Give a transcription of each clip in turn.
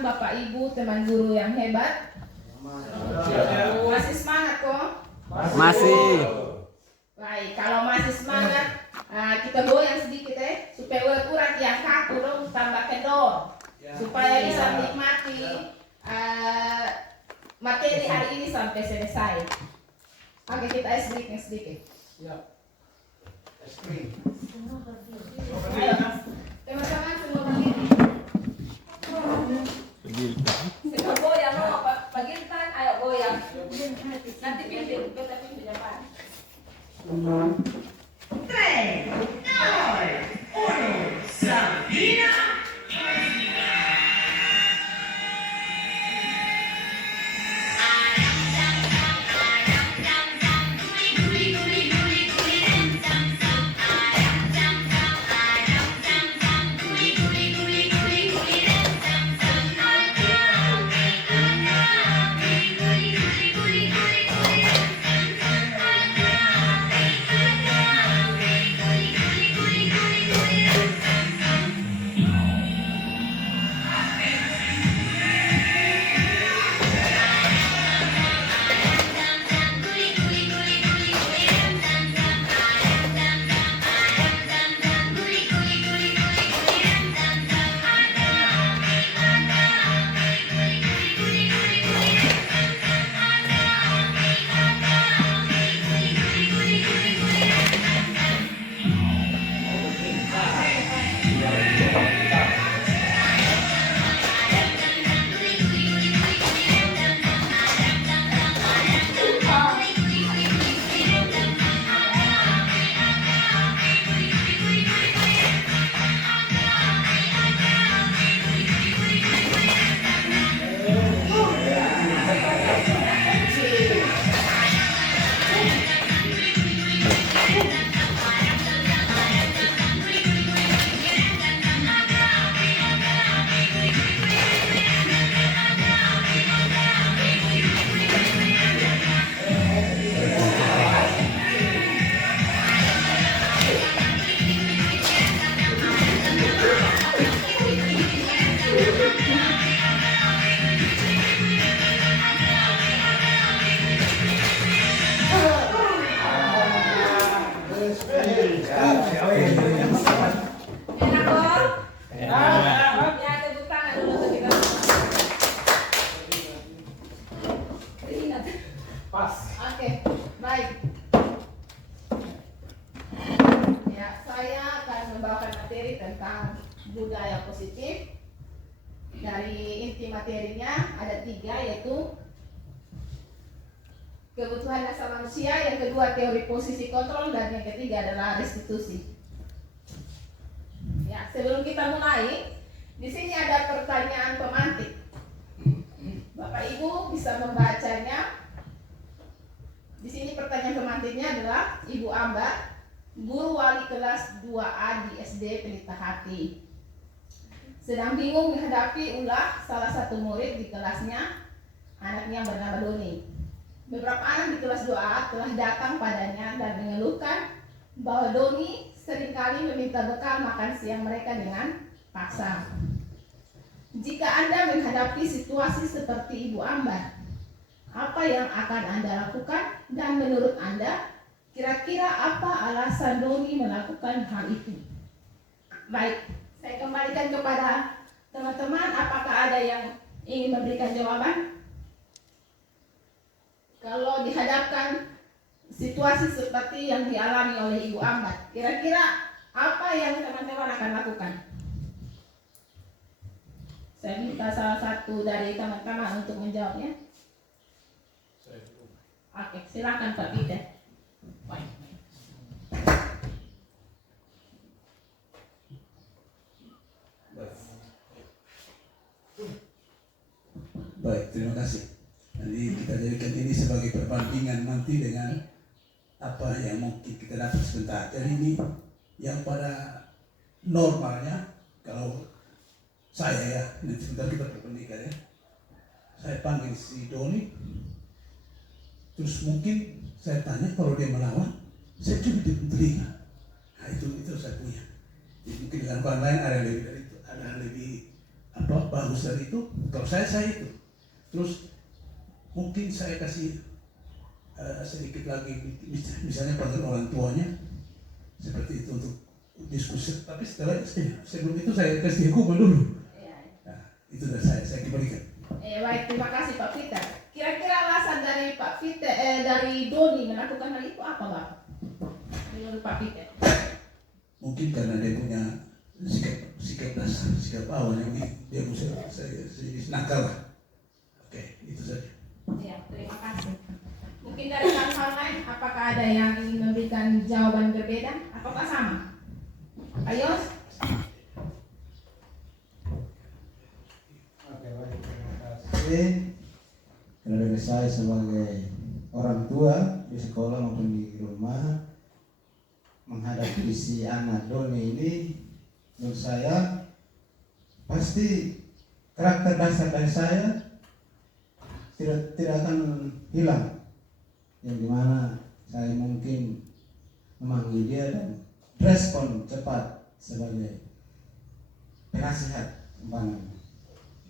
teman-teman, Bapak Ibu, teman guru yang hebat? Masih semangat kok? Masih. Baik, kalau masih semangat, kita goyang sedikit supaya urat yang kaku dong tambah kendor, supaya bisa menikmati materi hari ini sampai selesai. Oke, kita es break sedikit. Ayo, teman-teman semua berdiri. Semua goyang, pagilitan, ayo goyang. Nanti pimpin, kita pimpin depan. 3, 2, 1, Sabina! Budaya positif. Dari inti materinya ada 3, yaitu kebutuhan dasar manusia, yang kedua teori posisi kontrol, dan yang ketiga adalah restitusi. Ya, sebelum kita mulai, di sini ada pertanyaan pemantik. Bapak Ibu bisa membacanya. Di sini pertanyaan pemantiknya adalah Ibu Ambar, guru wali kelas 2A di SD Pelita Hati, sedang bingung menghadapi ulah salah satu murid di kelasnya, anaknya yang bernama Doni. Beberapa anak di kelas 2A telah datang padanya dan mengeluhkan bahwa Doni seringkali meminta bekal makan siang mereka dengan paksa. Jika Anda menghadapi situasi seperti Ibu Ambar, apa yang akan Anda lakukan? Dan menurut Anda, kira-kira apa alasan Doni melakukan hal itu? Baik. Saya kembalikan kepada teman-teman, apakah ada yang ingin memberikan jawaban? Kalau dihadapkan situasi seperti yang dialami oleh Ibu Ambar, kira-kira apa yang teman-teman akan lakukan? Saya minta salah satu dari teman-teman untuk menjawabnya. Oke, silakan Pak Peter. Baik, terima kasih. Jadi kita jadikan ini sebagai perbandingan nanti dengan apa yang mungkin kita dapat sebentar. Jadi ini yang pada normalnya, kalau saya ya, nanti sebentar kita berpendidikan ya, saya panggil si Doni, terus mungkin saya tanya, kalau dia melawan, saya cuma di telinga. Nah itu saya punya. Jadi mungkin dengan kawan lain ada yang lebih dari itu, ada yang lebih bagus dari itu. Kalau saya itu. Terus mungkin saya kasih sedikit lagi, misalnya panggil orang tuanya seperti itu untuk diskusi. Tapi sebelum itu saya kasih hukuman dulu. Nah, itu dari saya kembalikan. Baik, terima kasih Pak Peter. Kira-kira alasan dari Pak Peter, dari Doni melakukan hal itu apa, Bang? Menurut Pak Peter? Mungkin karena dia punya sikap dasar, sikap awal yang dia mesti nakal lah. Oke, itu saja. Ya, terima kasih. Mungkin dari hal-hal lain, apakah ada yang ingin memberikan jawaban berbeda? Apakah sama? Ayo. Oke, baik, terima kasih. Karena dari saya sebagai orang tua di sekolah maupun di rumah menghadapi si anak Doni ini, menurut saya pasti karakter dasar dari saya tidak akan hilang, yang dimana saya mungkin memanggil dia dan respon cepat sebagai penasihat umpamanya.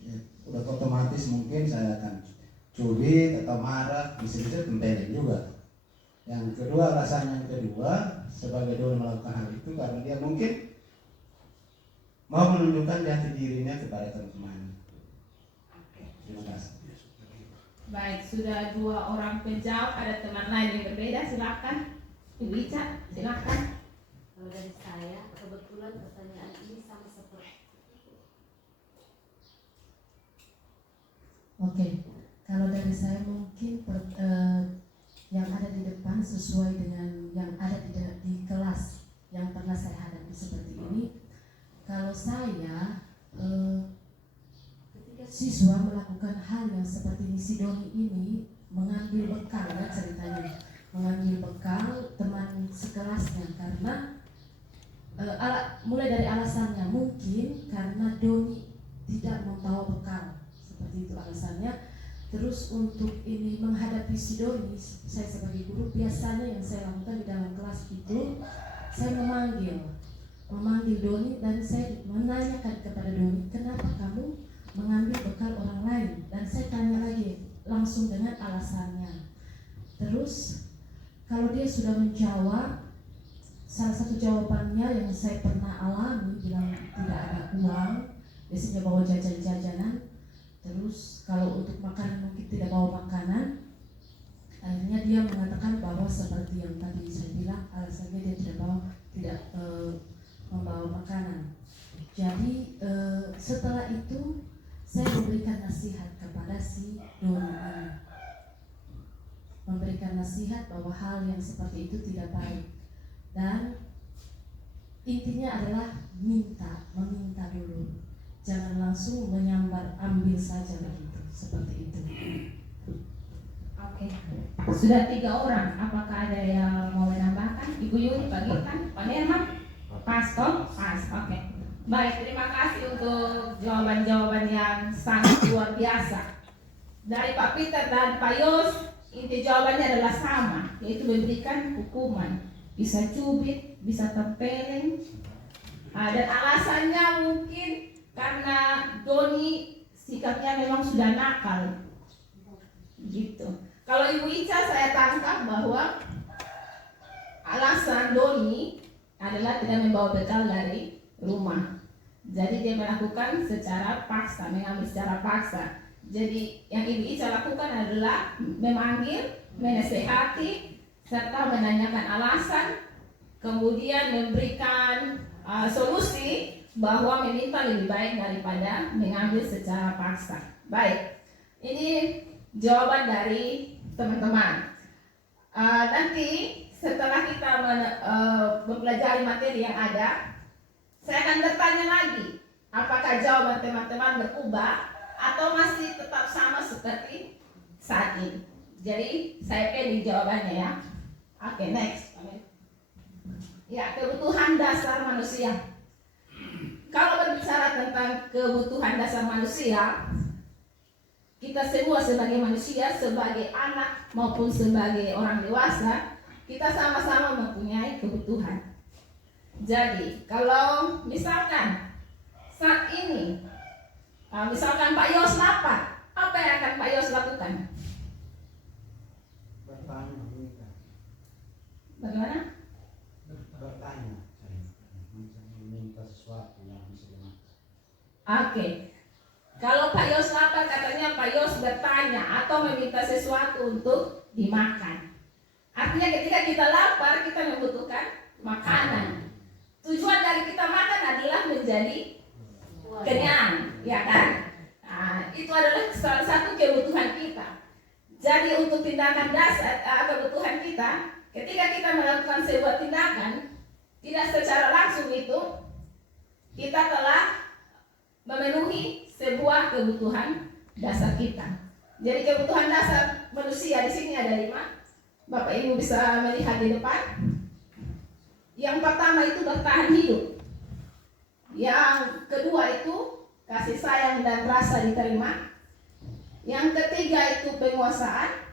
Ya, udah otomatis mungkin saya akan cubit atau marah, bisa-bisa tempelin juga. Yang kedua, alasan yang kedua sebagai Doni melakukan hal itu karena dia mungkin mau menunjukkan jati dirinya kepada teman-teman. Terima kasih. Baik, sudah 2 orang penjawab, ada teman lain yang berbeda, silakan. Ibu Ica, silakan. Kalau dari saya, kebetulan pertanyaan ini sama seperti Oke, kalau dari saya mungkin yang ada di depan sesuai dengan yang ada di kelas yang pernah saya hadapi seperti ini. Kalau saya ketika siswa melakukan hal yang seperti si Doni ini, mengambil bekal ya ceritanya, mengambil bekal teman sekelasnya karena mulai dari alasannya mungkin karena Doni tidak membawa bekal, seperti itu alasannya. Terus untuk ini menghadapi si Doni, saya sebagai guru biasanya yang saya lakukan di dalam kelas itu, saya memanggil Doni dan saya menanyakan kepada Doni, kenapa kamu mengambil bekal orang lain? Dan saya tanya lagi langsung dengan alasannya. Terus kalau dia sudah menjawab, salah satu jawabannya yang saya pernah alami bilang tidak ada uang, biasanya bawa jajan-jajanan. Terus kalau untuk makanan mungkin tidak bawa makanan. Akhirnya dia mengatakan bahwa seperti yang tadi saya bilang, alasannya dia tidak membawa makanan. Jadi setelah itu saya memberikan nasihat kepada si Doni ini, memberikan nasihat bahwa hal yang seperti itu tidak baik, dan intinya adalah meminta dulu, jangan langsung menyambar ambil saja begitu, seperti itu. Oke, sudah 3 orang. Apakah ada yang mau menambahkan? Ibu Yuni, Pak Gitan, Pak Herman, Pas. Oke. Baik, terima kasih untuk jawaban-jawaban yang sangat luar biasa dari Pak Peter dan Pak Yos. Inti jawabannya adalah sama, yaitu memberikan hukuman, bisa cubit, bisa tempeleng, dan alasannya mungkin karena Doni sikapnya memang sudah nakal, gitu. Kalau Ibu Ica saya tangkap bahwa alasan Doni adalah tidak membawa bekal dari rumah. Jadi dia melakukan secara paksa, mengambil secara paksa. Jadi yang Ibu Ica lakukan adalah memanggil, menasehati, serta menanyakan alasan, kemudian memberikan solusi bahwa meminta lebih baik daripada mengambil secara paksa. Baik, ini jawaban dari teman-teman. Nanti setelah kita mempelajari materi yang ada, saya akan bertanya lagi, apakah jawaban teman-teman berubah atau masih tetap sama seperti saat ini. Jadi saya pilih jawabannya ya. Oke, next. Ya, kebutuhan dasar manusia. Kalau berbicara tentang kebutuhan dasar manusia, kita semua sebagai manusia, sebagai anak maupun sebagai orang dewasa, kita sama-sama mempunyai kebutuhan. Jadi, kalau misalkan saat ini Misalkan Pak Yos lapar, apa yang akan Pak Yos lakukan? Bertanya, Bagaimana? bertanya, meminta sesuatu yang bisa dimakan. Oke. Kalau Pak Yos lapar, katanya Pak Yos bertanya atau meminta sesuatu untuk dimakan. Artinya ketika kita lapar, kita membutuhkan makanan. Tujuan dari kita makan adalah menjadi kenyang, ya kan? Nah, itu adalah salah satu kebutuhan kita. Jadi untuk tindakan dasar kebutuhan kita, ketika kita melakukan sebuah tindakan, tidak secara langsung itu kita telah memenuhi sebuah kebutuhan dasar kita. Jadi kebutuhan dasar manusia di sini ada 5. Bapak Ibu bisa melihat di depan. Yang pertama itu bertahan hidup. Yang kedua itu kasih sayang dan rasa diterima. Yang ketiga itu penguasaan.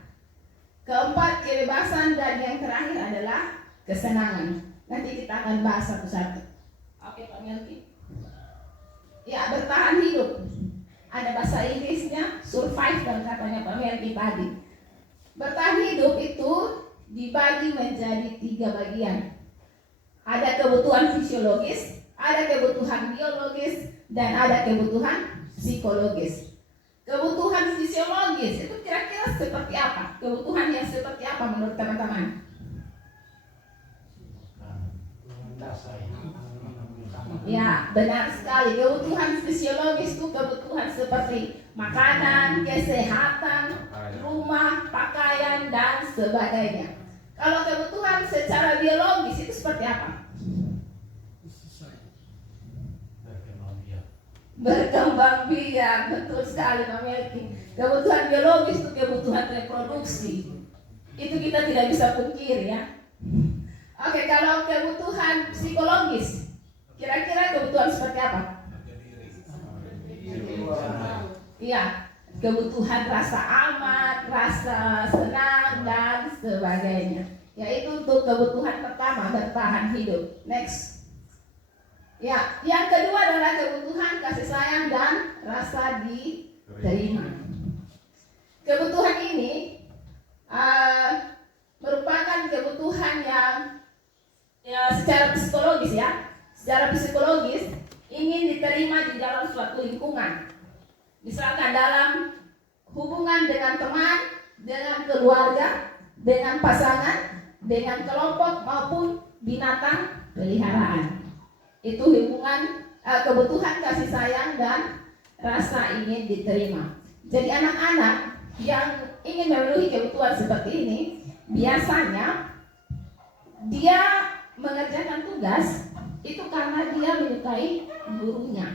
Keempat kebebasan, dan yang terakhir adalah kesenangan. Nanti kita akan bahas satu-satu. Oke Pak Melki. Ya, bertahan hidup. Ada bahasa Inggrisnya survive dan katanya Pak Melki tadi. Bertahan hidup itu dibagi menjadi 3 bagian. Ada kebutuhan fisiologis, ada kebutuhan biologis, dan ada kebutuhan psikologis. Kebutuhan fisiologis itu kira-kira seperti apa? Kebutuhan yang seperti apa menurut teman-teman? Ya, benar sekali. Kebutuhan fisiologis itu kebutuhan seperti makanan, kesehatan, rumah, pakaian, dan sebagainya. Kalau kebutuhan secara biologis itu seperti apa? Berkembang biak, betul sekali Pak Melki. Kebutuhan biologis itu kebutuhan reproduksi. Itu kita tidak bisa pungkiri ya. Oke, kalau kebutuhan psikologis, kira-kira kebutuhan seperti apa? Iya, kebutuhan rasa aman, rasa senang, dan sebagainya. Yaitu untuk kebutuhan pertama, bertahan hidup. Next. Ya, yang kedua adalah kebutuhan kasih sayang dan rasa diterima. Kebutuhan ini merupakan kebutuhan yang secara psikologis ya. Secara psikologis ingin diterima di dalam suatu lingkungan. Misalkan dalam hubungan dengan teman, dengan keluarga, dengan pasangan, dengan kelompok maupun binatang peliharaan. Itu hubungan kebutuhan kasih sayang dan rasa ingin diterima. Jadi anak-anak yang ingin memenuhi kebutuhan seperti ini, biasanya dia mengerjakan tugas itu karena dia menyukai gurunya,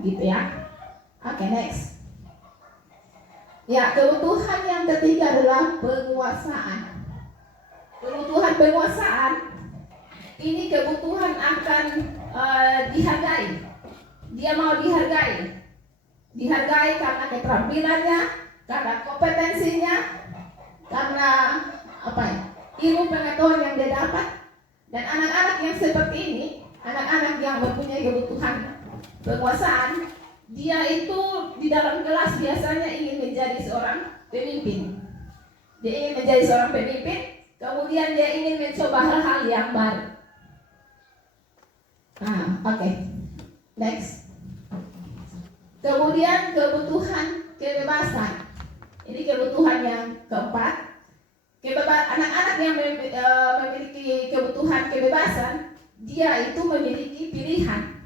gitu ya. Oke, next. Ya, kebutuhan yang ketiga adalah penguasaan. Kebutuhan penguasaan ini kebutuhan akan dihargai. Dia mau dihargai. Dihargai karena keterampilannya, karena kompetensinya, karena ilmu pengetahuan yang dia dapat. Dan anak-anak yang seperti ini, anak-anak yang mempunyai kebutuhan penguasaan, dia itu di dalam kelas biasanya ingin menjadi seorang pemimpin. Dia ingin menjadi seorang pemimpin, kemudian dia ingin mencoba hal-hal yang baru. Oke. Next. Kemudian kebutuhan kebebasan. Ini kebutuhan yang keempat. Anak-anak yang memiliki kebutuhan kebebasan, dia itu memiliki pilihan.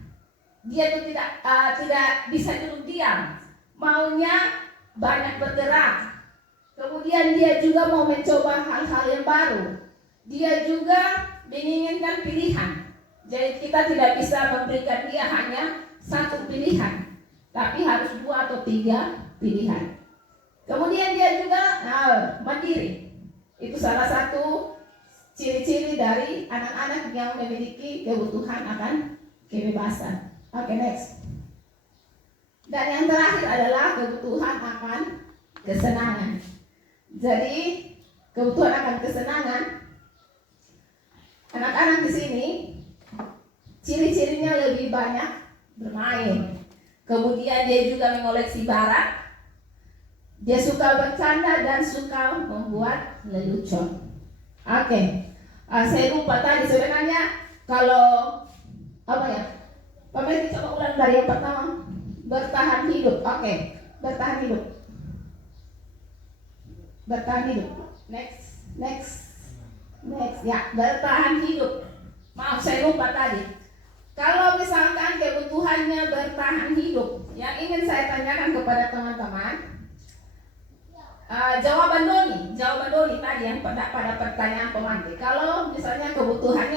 Dia itu tidak bisa duduk diam, maunya banyak bergerak. Kemudian dia juga mau mencoba hal-hal yang baru. Dia juga menginginkan pilihan. Jadi kita tidak bisa memberikan dia hanya satu pilihan, tapi harus 2 atau 3 pilihan. Kemudian dia juga mandiri. Itu salah satu ciri-ciri dari anak-anak yang memiliki kebutuhan akan kebebasan. Oke, next. Dan yang terakhir adalah kebutuhan akan kesenangan. Jadi kebutuhan akan kesenangan, anak-anak di sini ciri-cirinya lebih banyak bermain. Kemudian dia juga mengoleksi barang. Dia suka bercanda dan suka membuat lelucon. Oke. Saya lupa tadi sebenarnya kalau apa ya? Pemirsa coba ulang dari yang pertama. Bertahan hidup. Oke. Bertahan hidup. Bertahan hidup. Next. Ya, bertahan hidup. Maaf, saya lupa tadi. Kalau misalkan kebutuhannya bertahan hidup, yang ingin saya tanyakan kepada teman-teman, jawaban Doni tadi yang pada pertanyaan pemantik. Kalau misalnya kebutuhan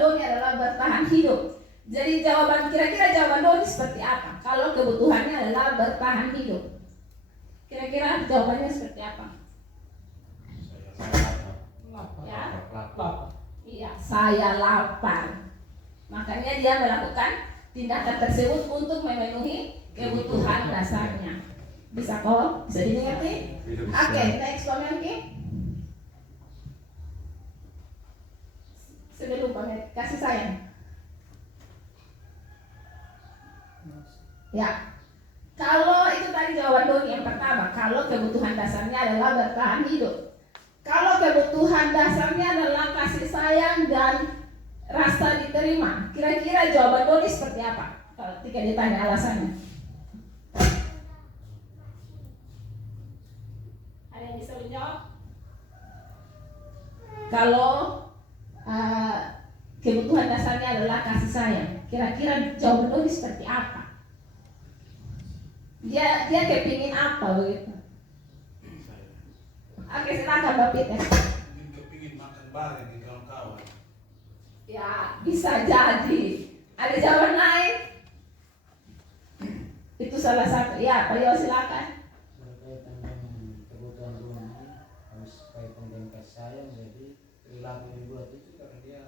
Doni adalah bertahan hidup, jadi kira-kira jawaban Doni seperti apa? Kalau kebutuhannya adalah bertahan hidup, kira-kira jawabannya seperti apa? Ya, iya, saya lapar. Makanya dia melakukan tindakan tersebut untuk memenuhi kebutuhan dasarnya. Bisa dimengerti? Oke, next pemenki. Sebelum pemenki, kasih sayang. Ya, kalau itu tadi jawaban Doni yang pertama, kalau kebutuhan dasarnya adalah bertahan hidup. Kalau kebutuhan dasarnya adalah kasih sayang dan rasa diterima, kira-kira jawaban Doni seperti apa ketika ditanya alasannya? Ada yang bisa menjawab? Kalau kebutuhan dasarnya adalah kasih sayang, kira-kira jawaban Doni seperti apa? Dia kepingin apa begitu? Oke, silakan Mbak Peter. Kepingin makan bareng di kawan-kawan. Ya, bisa jadi. Ada jawaban lain? Itu salah satu. Ya, Pak Yo silakan. Berkaitan dengan kebutuhan rumah harus kaitan dengan kasih sayang, jadi perilaku yang dibuat itu karena dia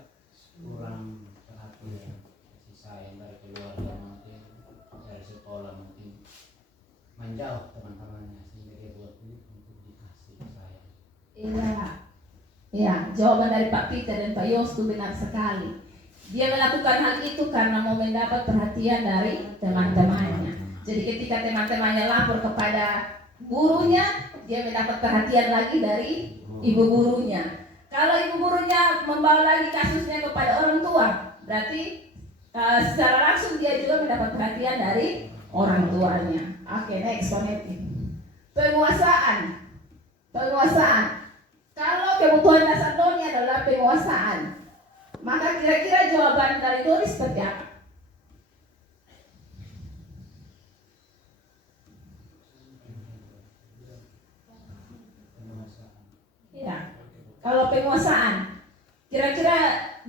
kurang perhatian, kasih sayang dari keluarga, mungkin dari sekolah, mungkin menjauh teman-temannya, sehingga dia buat ini untuk dikasih sayang. Iya, jawaban dari Pak Peter dan Pak Yos itu benar sekali. Dia melakukan hal itu karena mau mendapat perhatian dari teman-temannya. Jadi ketika teman-temannya lapor kepada gurunya, dia mendapat perhatian lagi dari ibu gurunya. Kalau ibu gurunya membawa lagi kasusnya kepada orang tua, berarti secara langsung dia juga mendapat perhatian dari orang tuanya. Oke, next komedi. Penguasaan. Kalau kebutuhan dasar Doni adalah penguasaan, maka kira-kira jawaban dari Doni seperti apa? Ya, kalau penguasaan, kira-kira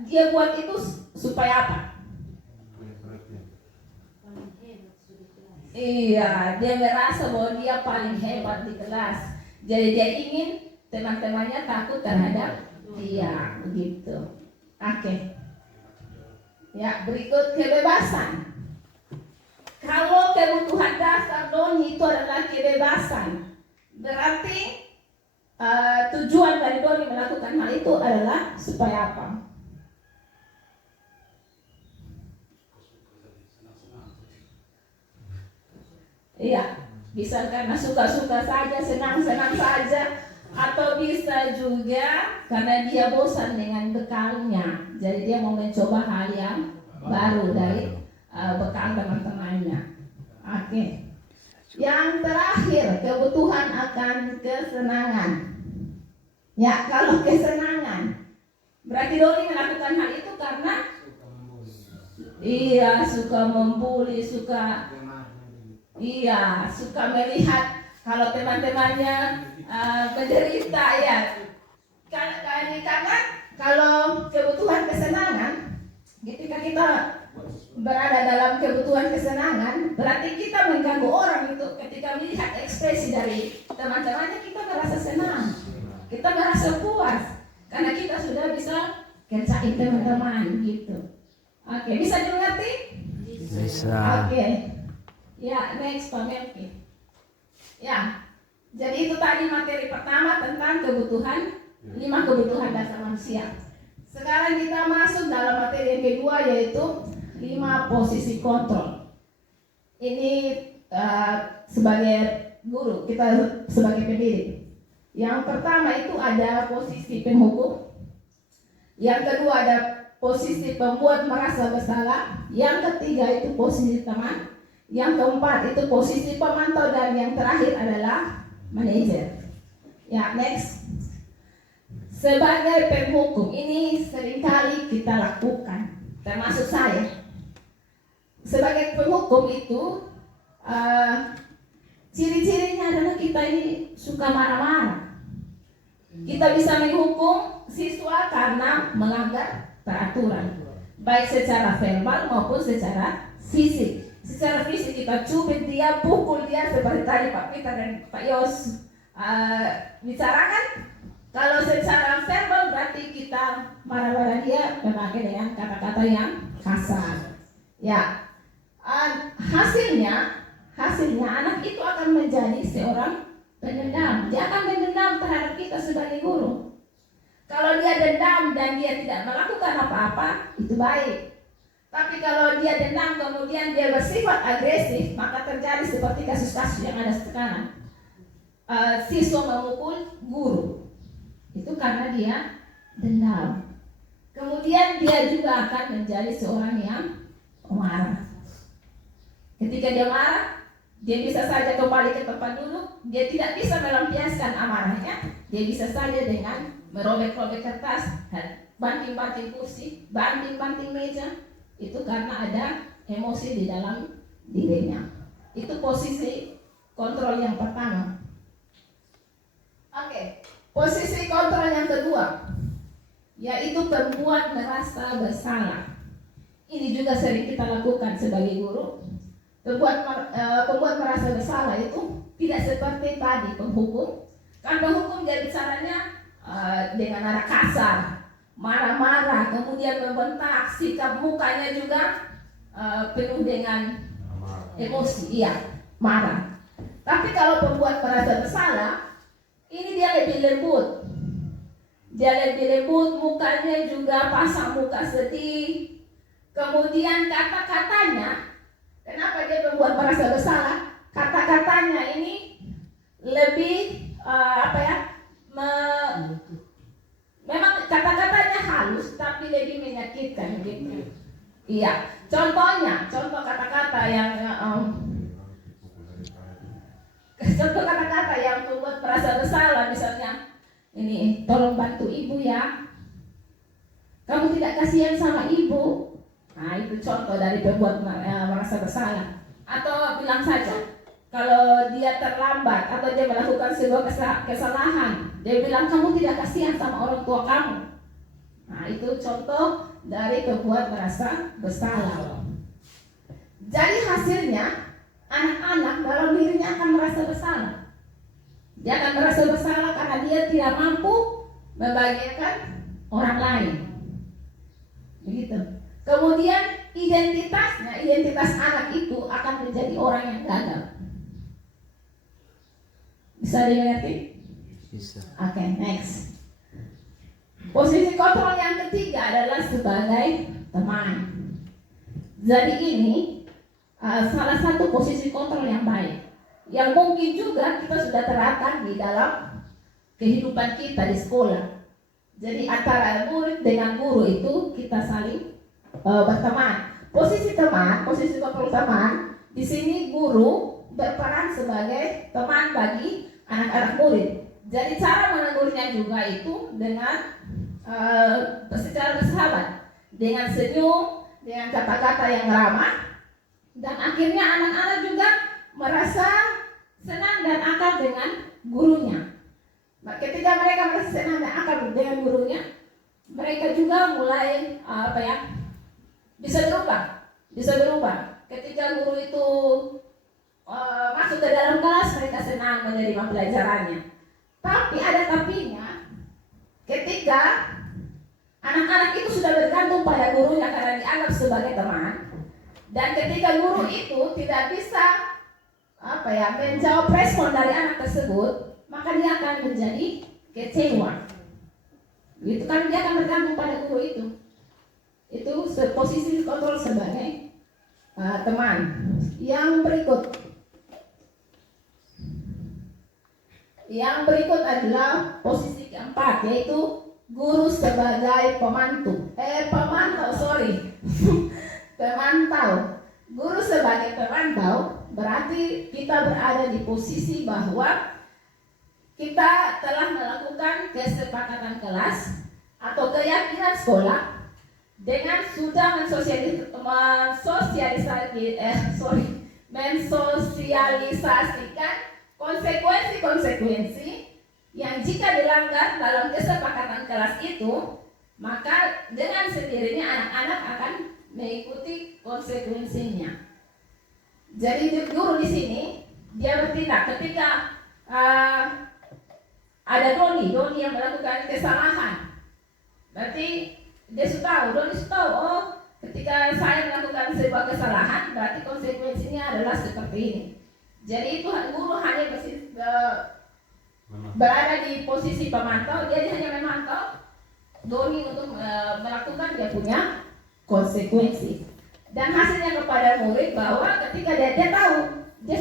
dia buat itu supaya apa? Iya, dia merasa bahwa dia paling hebat di kelas. Jadi dia ingin teman-temannya takut terhadap dia, begitu. Oke. Ya, berikut kebebasan. Kalau kebutuhan dasar Doni itu adalah kebebasan, berarti tujuan dari Doni melakukan hal itu adalah supaya apa? Iya, bisa karena suka-suka saja, senang-senang saja, atau bisa juga karena dia bosan dengan bekalnya, jadi dia mau mencoba hal yang baru dari bekal teman-temannya. Oke. Yang terakhir, kebutuhan akan kesenangan. Ya, kalau kesenangan, berarti Doni melakukan hal itu karena suka membuli, suka melihat kalau teman-temannya menderita, ya. Karena kalau kebutuhan kesenangan, ketika kita berada dalam kebutuhan kesenangan, berarti kita mengganggu orang itu. Ketika melihat ekspresi dari teman-temannya, kita merasa senang, kita merasa puas, karena kita sudah bisa kerjain teman-teman gitu. Oke, bisa dimengerti? Bisa. Oke. Ya, next Pak Melki. Ya, jadi itu tadi materi pertama tentang kebutuhan, 5 kebutuhan dasar manusia. Sekarang kita masuk dalam materi yang kedua, yaitu 5 posisi kontrol. ini sebagai guru, kita sebagai pendidik. Yang pertama itu ada posisi penghukum, yang kedua ada posisi pembuat merasa bersalah, yang ketiga itu posisi teman, yang keempat itu posisi pemantau, dan yang terakhir adalah manajer. Ya, next. Sebagai penghukum, ini seringkali kita lakukan, termasuk saya. Sebagai penghukum itu ciri-cirinya adalah kita ini suka marah-marah. Kita bisa menghukum siswa karena melanggar peraturan, baik secara verbal maupun secara fisik. Secara fisik kita cubit dia, pukul dia seperti tadi Pak Peter dan Pak Yos bicarakan. Kalau secara verbal berarti kita marah-marah dia memakai dengan kata-kata yang kasar. Ya, hasilnya anak itu akan menjadi seorang pendendam. Dia akan mendendam terhadap kita sebagai guru. Kalau dia dendam dan dia tidak melakukan apa-apa, itu baik. Tapi kalau dia dendam kemudian dia bersifat agresif, maka terjadi seperti kasus-kasus yang ada sekarang. Siswa memukul guru, itu karena dia dendam. Kemudian dia juga akan menjadi seorang yang marah. Ketika dia marah, dia bisa saja kembali ke tempat duduk. Dia tidak bisa melampiaskan amarahnya. Dia bisa saja dengan merobek-robek kertas, banting-banting kursi, banting-banting meja. Itu karena ada emosi di dalam dirinya. Itu posisi kontrol yang pertama. Oke, posisi kontrol yang kedua, yaitu pembuat merasa bersalah. Ini juga sering kita lakukan sebagai guru. Pembuat merasa bersalah itu tidak seperti tadi penghukum. Kan penghukum dia bicaranya dengan nada kasar, marah-marah, kemudian membentak, sikap mukanya juga penuh dengan emosi, iya, marah. Tapi kalau pembuat merasa bersalah, ini dia lebih lembut. Dia lebih lembut, mukanya juga pasang muka sedih. Kemudian kata-katanya, kenapa dia membuat merasa bersalah? Kata-katanya ini lebih memang kata-katanya halus tapi lebih menyakitkan gitu. Iya, contoh kata-kata yang membuat merasa bersalah, misalnya ini, tolong bantu ibu ya. Kamu tidak kasihan sama ibu. Nah, itu contoh dari pembuat merasa bersalah. Atau bilang saja, kalau dia terlambat atau dia melakukan sebuah kesalahan, dia bilang kamu tidak kasihan sama orang tua kamu. Nah, itu contoh dari pembuat merasa bersalah. Jadi hasilnya anak-anak dalam dirinya akan merasa bersalah. Dia akan merasa bersalah karena dia tidak mampu membahagiakan orang lain. Begitu. Kemudian identitas anak itu akan menjadi orang yang gagal. Bisa dimengerti? Bisa. Oke, next. Posisi kontrol yang ketiga adalah sebagai teman. Jadi ini salah satu posisi kontrol yang baik, yang mungkin juga kita sudah terapkan di dalam kehidupan kita di sekolah. Jadi antara murid dengan guru itu kita saling berteman. Posisi kontrol teman. Di sini guru berperan sebagai teman bagi anak-anak murid. Jadi cara menegurnya juga itu dengan secara bersahabat, dengan senyum, dengan kata-kata yang ramah, dan akhirnya anak-anak juga merasa senang dan akrab dengan gurunya. Ketika mereka merasa senang dan akrab dengan gurunya, mereka juga mulai bisa berubah. Ketika guru itu masuk ke dalam kelas, mereka senang menerima pelajarannya. Tapi ada tapinya, ketika anak-anak itu sudah bergantung pada gurunya karena dianggap sebagai teman, dan ketika guru itu tidak bisa menjawab respon dari anak tersebut, maka dia akan menjadi kecewa. Gitu kan, dia akan bergantung pada guru itu. Itu posisi kontrol sebagai teman. Yang berikut adalah posisi keempat, yaitu guru sebagai pemantau. Pemantau. Guru sebagai pemantau berarti kita berada di posisi bahwa kita telah melakukan kesepakatan kelas atau keyakinan sekolah dengan sudah mensosialisasikan konsekuensi-konsekuensi yang jika dilanggar dalam kesepakatan kelas itu, maka dengan sendirinya anak-anak akan mengikuti konsekuensinya. Jadi guru di sini dia bertindak ketika ada Doni yang melakukan kesalahan. Berarti dia sudah tahu, oh ketika saya melakukan sebuah kesalahan, berarti konsekuensinya adalah seperti ini. Jadi itu guru hanya berada di posisi pemantau, dia hanya memantau Doni untuk melakukan dia punya konsekuensi. Dan hasilnya kepada murid bahwa ketika dia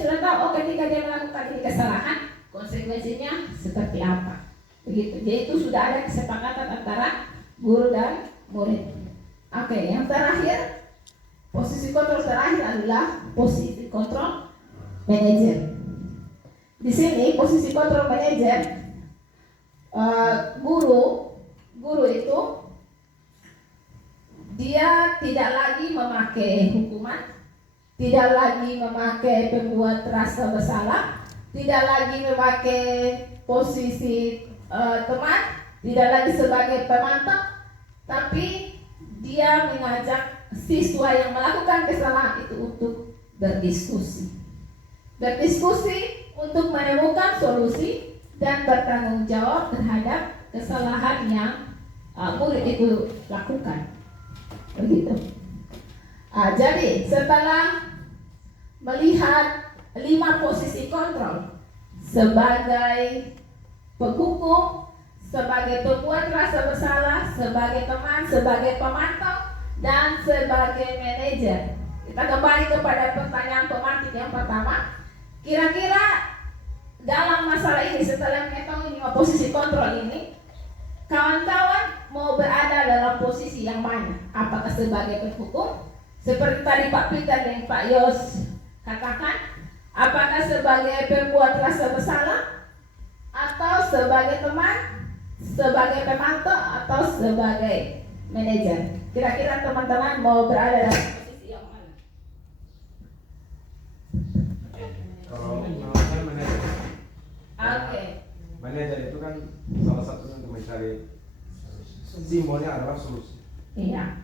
sudah tahu, oh ketika dia melakukan ini kesalahan, konsekuensinya seperti apa. Begitu. Jadi itu sudah ada kesepakatan antara guru dan murid. Oke, yang terakhir, posisi kontrol terakhir adalah posisi kontrol manajer. Di sini posisi kontrol manajer, guru itu dia tidak lagi memakai hukuman, tidak lagi memakai pembuat rasa bersalah, tidak lagi memakai posisi teman, tidak lagi sebagai pemantau, tapi dia mengajak siswa yang melakukan kesalahan itu untuk berdiskusi untuk menemukan solusi dan bertanggung jawab terhadap kesalahan yang murid itu lakukan. Begitu. Jadi setelah melihat 5 posisi kontrol sebagai penghukum, sebagai pembuat rasa bersalah, sebagai teman, sebagai pemantau, dan sebagai manajer, kita kembali kepada pertanyaan pemantik yang pertama. Kira-kira dalam masalah ini, setelah mengetahui 5 posisi kontrol ini, kawan-kawan mau berada dalam posisi yang mana? Apakah sebagai penghukum, seperti tadi Pak Peter dan Pak Yos katakan, apakah sebagai pembuat rasa bersalah, atau sebagai teman, sebagai pemantau, atau sebagai manajer? Kira-kira teman-teman mau berada dalam posisi yang mana? Kalau menurut saya manajer. Oke. Manajer itu kan salah satunya untuk mencari simbolnya adalah solusi. Iya.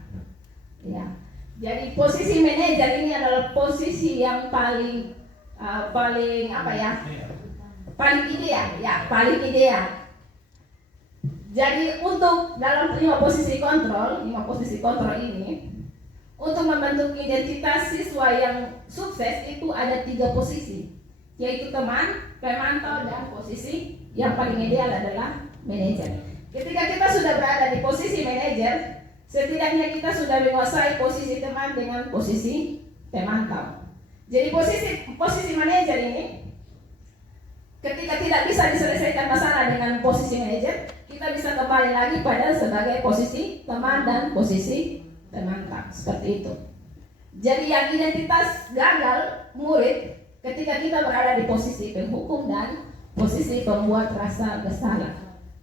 Jadi posisi manajer ini adalah posisi yang paling ideal. Jadi untuk dalam 5 posisi kontrol ini, untuk membentuk identitas siswa yang sukses itu ada 3 posisi, yaitu teman, pemantau, dan posisi yang paling ideal adalah manajer. Ketika kita sudah berada di posisi manajer, setidaknya kita sudah menguasai posisi teman dengan posisi pemantau. Jadi posisi manajer ini, ketika tidak bisa diselesaikan masalah dengan posisi manajer, kita bisa kembali lagi pada sebagai posisi teman dan posisi pemantau, seperti itu. Jadi yang identitas gagal murid ketika kita berada di posisi penghukum dan posisi pembuat rasa bersalah.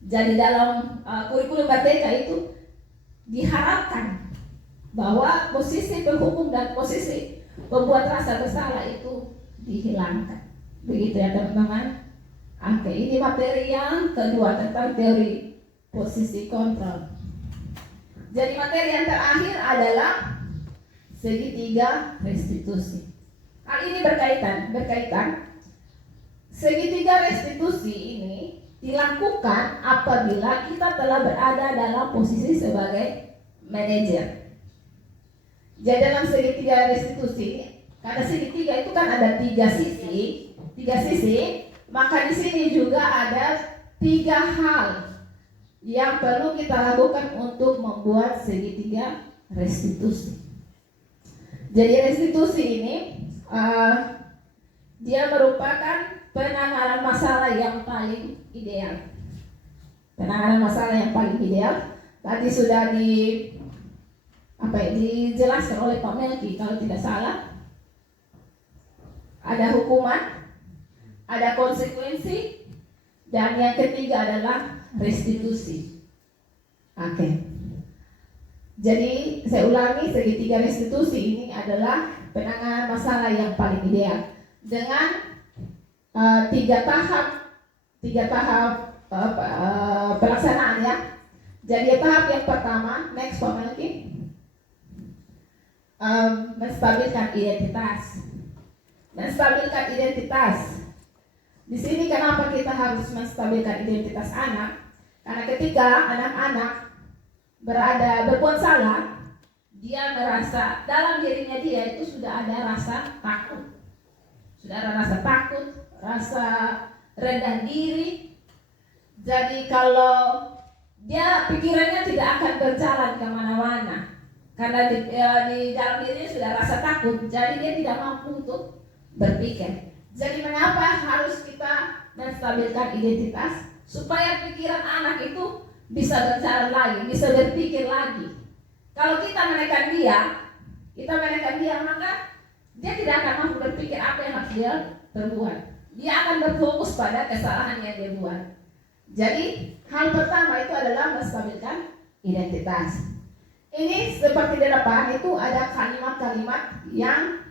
Jadi dalam kurikulum Merdeka itu diharapkan bahwa posisi penghukum dan posisi pembuat rasa bersalah itu dihilangkan. Begitu ya teman-teman. Oke, ini materi yang kedua tentang teori posisi kontrol. Jadi materi yang terakhir adalah segitiga restitusi. Hal ini berkaitan. Segitiga restitusi ini dilakukan apabila kita telah berada dalam posisi sebagai manajer. Jadi dalam segitiga restitusi, karena segitiga itu kan ada 3 sisi, maka di sini juga ada 3 hal yang perlu kita lakukan untuk membuat segitiga restitusi. Jadi restitusi ini dia merupakan penanganan masalah yang paling ideal. Penanganan masalah yang paling ideal. Tadi sudah dijelaskan oleh Pak Melki kalau tidak salah. Ada hukuman, ada konsekuensi, dan yang ketiga adalah restitusi. Oke. Jadi saya ulangi, segitiga restitusi ini adalah penanganan masalah yang paling ideal dengan tiga tahap pelaksanaan ya. Jadi tahap yang pertama, next Pak Melki, menstabilkan identitas. Menstabilkan identitas. Di sini kenapa kita harus menstabilkan identitas anak? Karena ketika anak-anak berbuat salah, dia merasa dalam dirinya dia itu sudah ada rasa takut. Sudah ada rasa takut, rasa rendah diri. Jadi kalau dia pikirannya tidak akan berjalan kemana-mana karena di dalam dirinya sudah rasa takut, jadi dia tidak mampu untuk berpikir. Jadi mengapa harus kita menstabilkan identitas? Supaya pikiran anak itu bisa berjalan lagi, bisa berpikir lagi. Kalau kita menekan dia, maka dia tidak akan mampu berpikir apa yang harus dia perbuat. Dia akan berfokus pada kesalahan yang dia buat. Jadi hal pertama itu adalah menstabilkan identitas. Ini seperti di depan itu ada kalimat-kalimat yang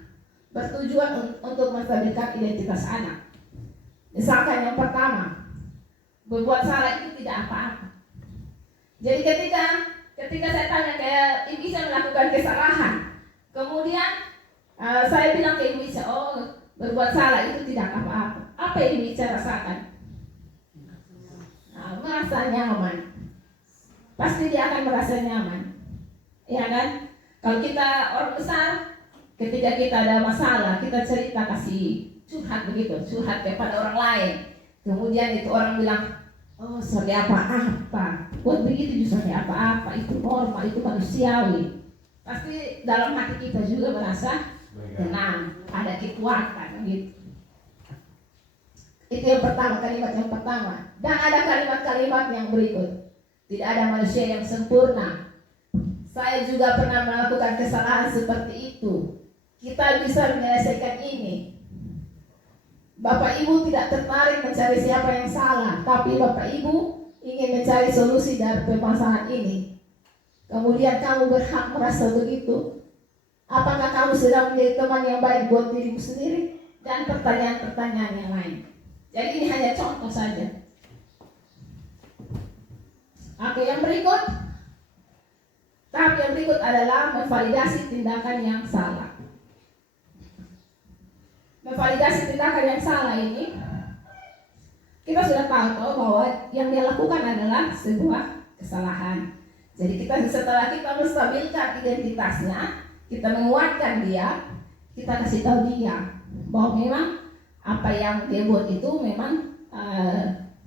bertujuan untuk menstabilkan identitas anak. Misalkan yang pertama, berbuat salah itu tidak apa-apa. Jadi ketika saya tanya kayak Ibu Isa melakukan kesalahan, kemudian saya bilang ke Ibu Isa, oh berbuat salah itu tidak apa-apa. Apa yang Ibu Isa rasakan? Merasa nyaman. Pasti dia akan merasa nyaman. Ya kan? Kalau kita orang besar, ketika kita ada masalah, kita cerita kasih curhat begitu, curhat kepada orang lain. Kemudian itu orang bilang, oh sebagai apa-apa, buat begitu juga sebagai apa-apa, itu normal, itu manusiawi. Pasti dalam hati kita juga merasa tenang, ada kekuatan gitu. Itu yang pertama, kalimat yang pertama. Dan ada kalimat-kalimat yang berikut. Tidak ada manusia yang sempurna. Saya juga pernah melakukan kesalahan seperti itu. Kita bisa menyelesaikan ini. Bapak Ibu tidak tertarik mencari siapa yang salah, tapi Bapak Ibu ingin mencari solusi dari permasalahan ini. Kemudian kamu berhak merasa begitu. Apakah kamu sedang menjadi teman yang baik buat dirimu sendiri? Dan pertanyaan-pertanyaan yang lain. Jadi ini hanya contoh saja. Oke, yang berikut. Tahap yang berikut adalah memvalidasi tindakan yang salah. Memvalidasi tindakan yang salah ini, kita sudah tahu bahwa yang dia lakukan adalah sebuah kesalahan. Jadi setelah kita menstabilkan identitasnya, kita menguatkan dia, kita kasih tahu dia bahwa memang apa yang dia buat itu memang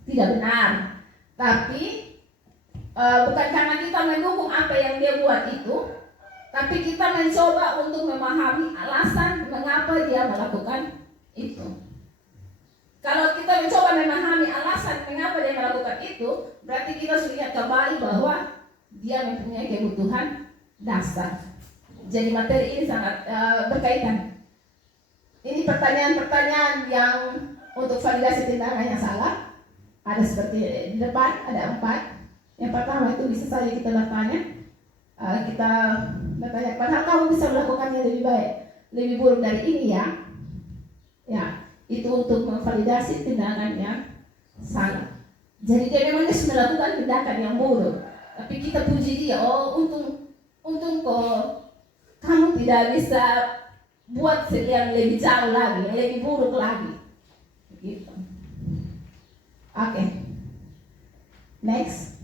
tidak benar. Tapi bukan karena kita mendukung apa yang dia buat itu, tapi kita mencoba untuk memahami alasan mengapa dia melakukan itu. Kalau kita mencoba memahami alasan mengapa dia melakukan itu, berarti kita sudah lihat kembali bahwa dia mempunyai kebutuhan dasar. Jadi materi ini sangat berkaitan. Ini pertanyaan-pertanyaan yang untuk validasi tindakan yang salah. Ada seperti di depan, ada 4. Yang pertama itu bisa saja kita bertanya. Kita bertanya, padahal kamu bisa melakukannya lebih baik, lebih buruk dari ini ya. Ya, itu untuk memvalidasi tindakan yang salah. Jadi dia memang melakukan tindakan yang buruk, tapi kita puji dia, oh untung kok kamu tidak bisa buat yang lebih jauh lagi, yang lebih buruk lagi. Gitu. Oke. Next.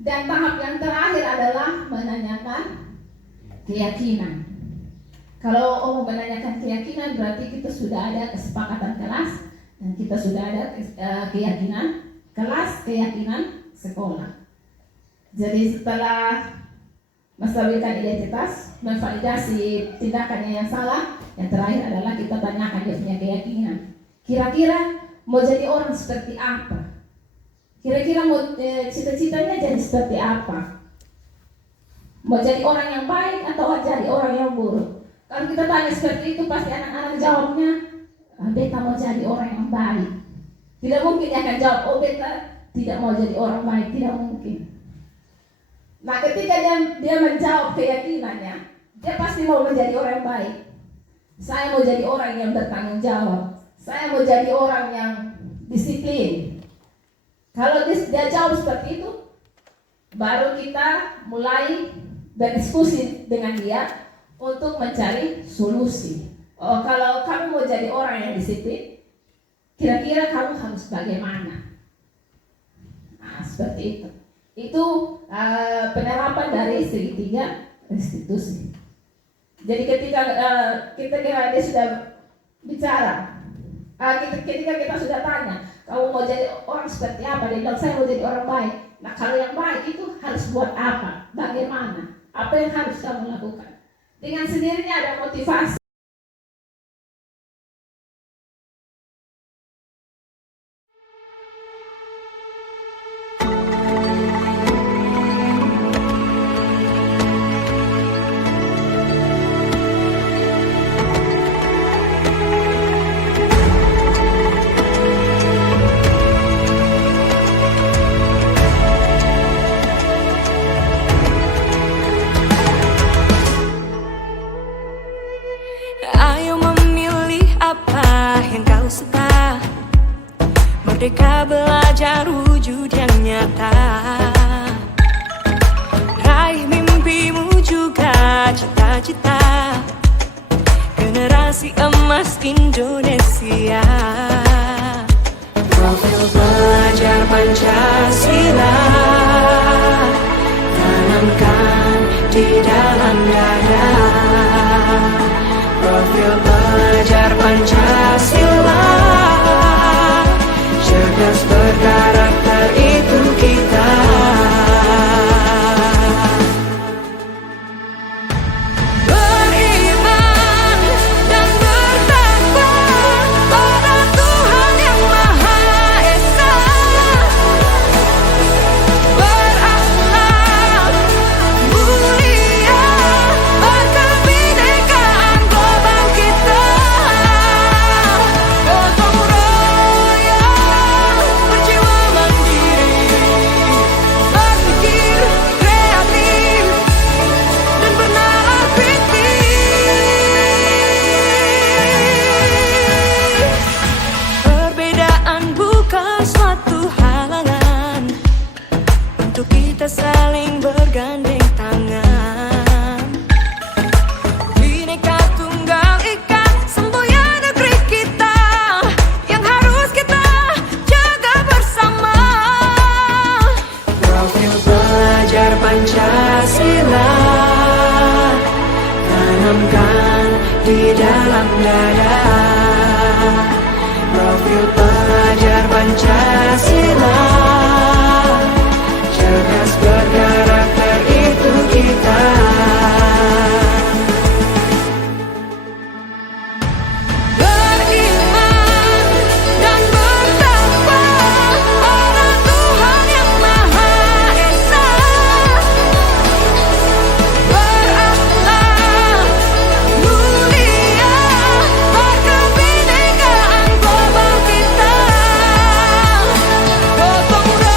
Dan tahap yang terakhir adalah menanyakan keyakinan. Kalau mau menanyakan keyakinan berarti kita sudah ada kesepakatan kelas dan kita sudah ada keyakinan kelas, keyakinan sekolah. Jadi setelah menstabilkan identitas, memvalidasi tindakannya yang salah. Yang terakhir adalah kita tanyakan dia punya keyakinan. Kira-kira mau jadi orang seperti apa? Kira-kira mau cita-citanya jadi seperti apa? Mau jadi orang yang baik atau jadi orang yang buruk? Kalau kita tanya seperti itu, pasti anak-anak jawabnya, beta mau jadi orang yang baik. Tidak mungkin dia akan jawab, oh beta tidak mau jadi orang baik, tidak mungkin. Nah, ketika dia menjawab keyakinannya, dia pasti mau menjadi orang yang baik. Saya mau jadi orang yang bertanggung jawab. Saya mau jadi orang yang disiplin. Kalau dia jawab seperti itu, baru kita mulai berdiskusi dengan dia untuk mencari solusi. Oh, kalau kamu mau jadi orang yang disiplin, kira-kira kamu harus bagaimana? Nah, seperti itu. Itu penerapan dari segitiga restitusi. Jadi ketika dia sudah bicara, ketika kita sudah tanya, kamu mau jadi orang seperti apa? Dia bilang, saya mau jadi orang baik. Nah, kalau yang baik itu harus buat apa? Bagaimana? Apa yang harus kamu lakukan? Dengan sendirinya ada motivasi. Ayo memilih apa yang kau suka. Merdeka belajar wujud yang nyata. Raih mimpimu juga cita-cita. Generasi emas Indonesia. Profil pelajar Pancasila tanamkan di dalam dada. Profil pelajar Pancasila, cerdas berkarakter itu kita. Beriman dan bertakwa pada Tuhan yang Maha Esa. Berakhlak mulia, berkebinekaan global kita. Gotong royong, berjiwa mandiri, berpikir kreatif dan bernalar kritis. Perbedaan bukan suatu halangan untuk kita saling bergandeng tangan. Bhinneka Tunggal Ika, semboyan negeri kita yang harus kita jaga bersama. Profil pelajar Pancasila tanamkan di dalam dada. Profil pelajar Pancasila, cerdas berkarakter itu kita. Beriman dan bertakwa pada Tuhan yang Maha Esa. Berakhlak mulia, berkebinekaan global kita. Gotong royong,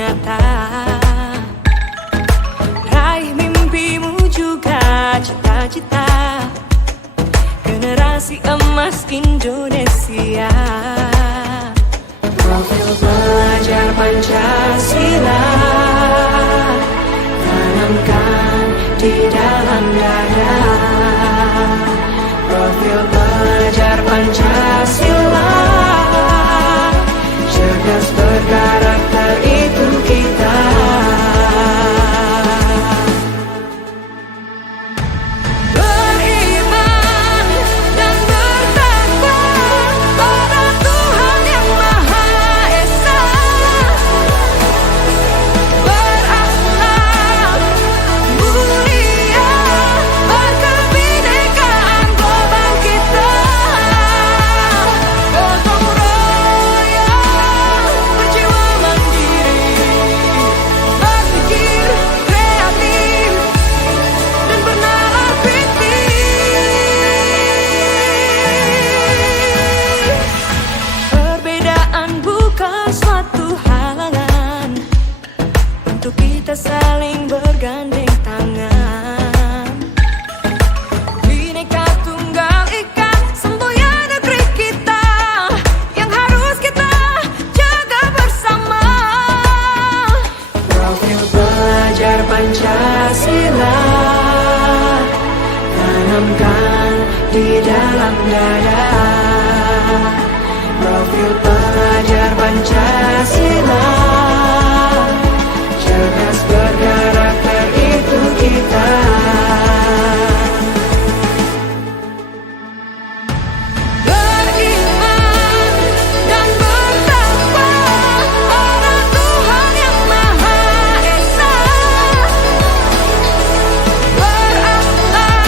nyata. Raih mimpimu juga cita-cita, generasi emas Indonesia. Profil pelajar Pancasila tanamkan di dalam dada. Profil pelajar Pancasila, cerdas berkarakter itu kita. Beriman dan bertakwa pada Tuhan Yang Maha Esa, berakhlak mulia, berkebinekaan global kita. Gotong royong, berjiwa mandiri, berpikir kreatif dan bernalar kritis. Perbedaan bukan suatu halangan untuk kita saling bergandeng tangan. Bhinneka Tunggal Ika, semboyan negeri kita yang harus kita jaga bersama. Profil pelajar Pancasila tanamkan di dalam dada. Profil pelajar Pancasila, cerdas berkarakter itu kita. Beriman dan bertakwa pada Tuhan Yang Maha Esa, berakhlak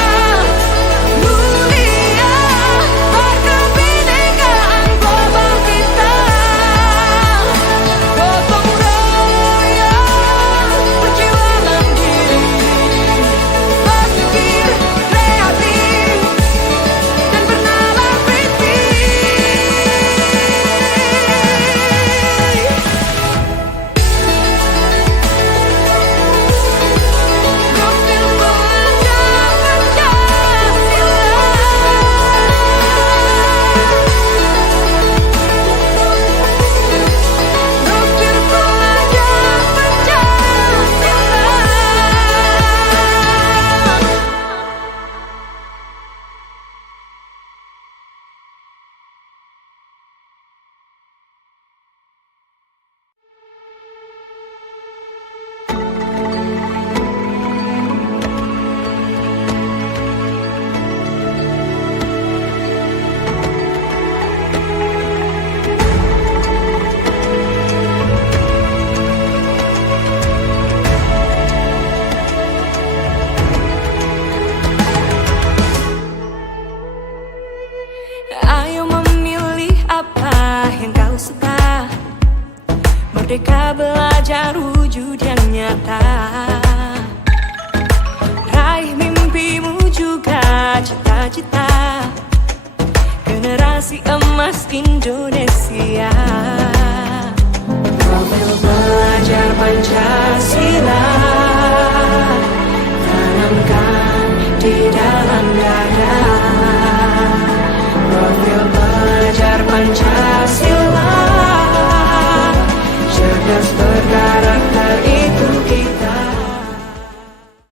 mulia, berkebinekaan global kita. Gotong royong, berjiwa mandiri, berpikir kreatif dan bernalar Ayo memilih apa yang kau suka. Merdeka belajar wujud yang nyata. Raih mimpimu juga cita-cita, generasi emas Indonesia. Profil pelajar Pancasila tanamkan di dalam dada.